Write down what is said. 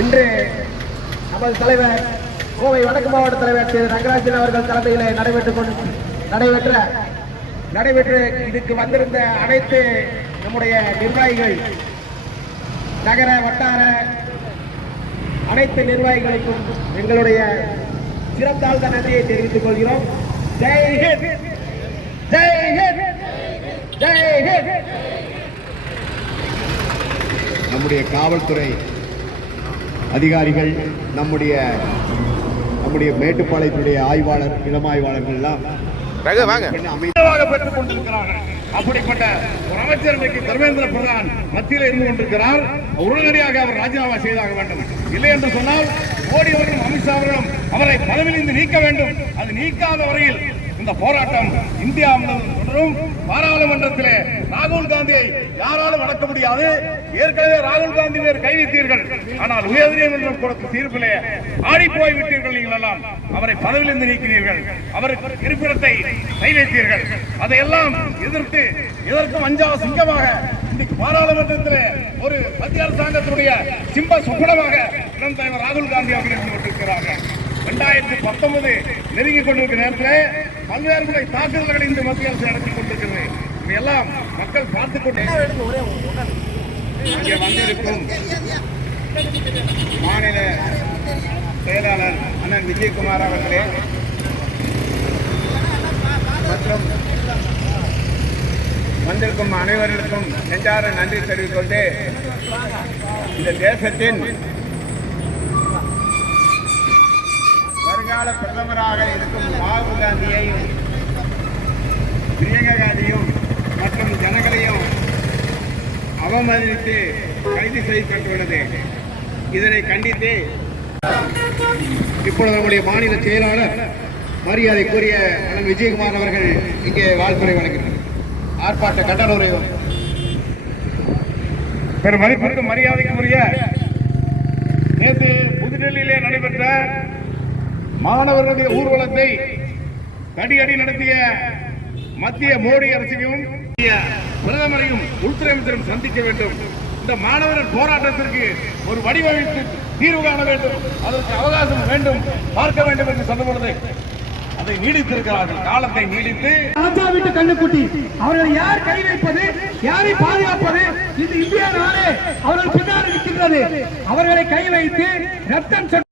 இன்று நமது தலைவர் கோவை வடக்கு மாவட்ட தலைவர் திரு ரங்கராஜன் அவர்கள் தலைமையிலே நடைபெற்று இதுக்கு வந்திருந்த அனைத்து நம்முடைய நிர்வாகிகள், நகர வட்டார அனைத்து நிர்வாகிகளுக்கும் எங்களுடைய சிறந்தாழ்ந்த நன்றியை தெரிவித்துக் கொள்கிறோம். ஜெய் ஹிந்த், ஜெய் ஹிந்த், ஜெய் ஹிந்த். நம்முடைய காவல்துறை அதிகாரிகள், நம்முடைய மேட்டுப்பாளையத்துடைய ஆய்வாளர், இளம் ஆய்வாளர்கள் எல்லாம் அமைதியாக பெற்றுக் கொண்டிருக்கிறார்கள். அப்படிப்பட்ட ஒரு அமைச்சர் இன்றைக்கு தர்மேந்திர பிரதான் மத்தியில் இருந்து கொண்டிருக்கிறார். உடனடியாக அவர் ராஜினாமா செய்தாக வேண்டும். இல்லை என்று சொன்னால் மோடி அவர்களும் அமித்ஷா அவர்களும் அவரை பதவியிலிருந்து நீக்க வேண்டும். அது நீக்காத வரையில் இந்த போராட்டம் இந்தியா தொடரும். பாராளுமன்றத்திலே ராகுல் காந்தியை யாராலும் அடக்க முடியாது. ஏற்கனவே ராகுல் காந்தி மேல் கை வைத்தீர்கள். ஆனால் உயர்நீதிமன்றம் கொடுத்த தீர்ப்பிலே ஆடி போய் விட்டீர்கள். நீங்கள் எல்லாம் அவரை பதவியிலிருந்து நீக்கினீர்கள். அவருக்கு இருப்பிடத்தை கை வைத்தீர்கள். அதையெல்லாம் எதிர்த்து இதற்கும் அஞ்சா சிங்கமாக இன்றைக்கு பாராளுமன்றத்திலே ஒரு மத்திய அரசாங்கத்தினுடைய சிம்ப சுகுணமாக இடம் தலைவர் ராகுல் காந்தி அவர்கள் இருந்து கொண்டிருக்கிறார்கள். 2019 நெருங்கிக் கொண்டிருக்கிற நேரத்தில் பல்வேறு முறை தாக்குதல்களை இந்த மத்திய அரசு நடத்தி கொண்டிருக்கிறது. இதையெல்லாம் மக்கள் பார்த்துக் கொண்டே இங்கே வந்திருக்கும் மாநில செயலாளர் அண்ணன் விஜயகுமார் அவர்களே மற்றும் வந்திருக்கும் அனைவர்களுக்கும் நெஞ்சார நன்றி தெரிவித்துக் கொண்டு, இந்த தேசத்தின் வருங்கால பிரதமராக இருக்கும் ராகுல் காந்தியையும் பிரியங்கா காந்தியும் மற்றும் ஜனங்களையும் அவமதித்து கைது செய்யப்பட்டுள்ளது. இதனை கண்டித்து இப்பொழுது நம்முடைய மாநில செயலாளர் மரியாதைக்குரிய அண்ணன் விஜயகுமார் அவர்கள் இங்கே வாழ்த்துறை வழங்குகிறார். ஆர்ப்பாட்ட கண்டன பெரும் மதிப்பிற்கு மரியாதைக்குரிய நேற்று புதுடெல்லியிலே நடைபெற்ற மாணவர்களுடைய ஊர்வலத்தை தடியடி நடத்திய மத்திய மோடி அரசையும் பிரதமரையும் உள்துறை அமைச்சரும் சந்திக்க வேண்டும். இந்த மாணவர்கள் போராட்டத்திற்கு ஒரு வடிவமைப்பு தீர்வு காண வேண்டும். அதற்கு அவகாசம் வேண்டும், பார்க்க வேண்டும் என்று சொன்ன பொழுது அதை நீடித்திருக்கிறார்கள். காலத்தை நீடித்து ராஜா வீட்டு கண்ணுக்குட்டி அவர்களை யார் கை வைப்பது, யாரை பாதுகாப்பது? இது இந்தியா நாடு அவர்கள் பின்னால் இருக்கின்றது. அவர்களை கை வைத்து ரத்தம்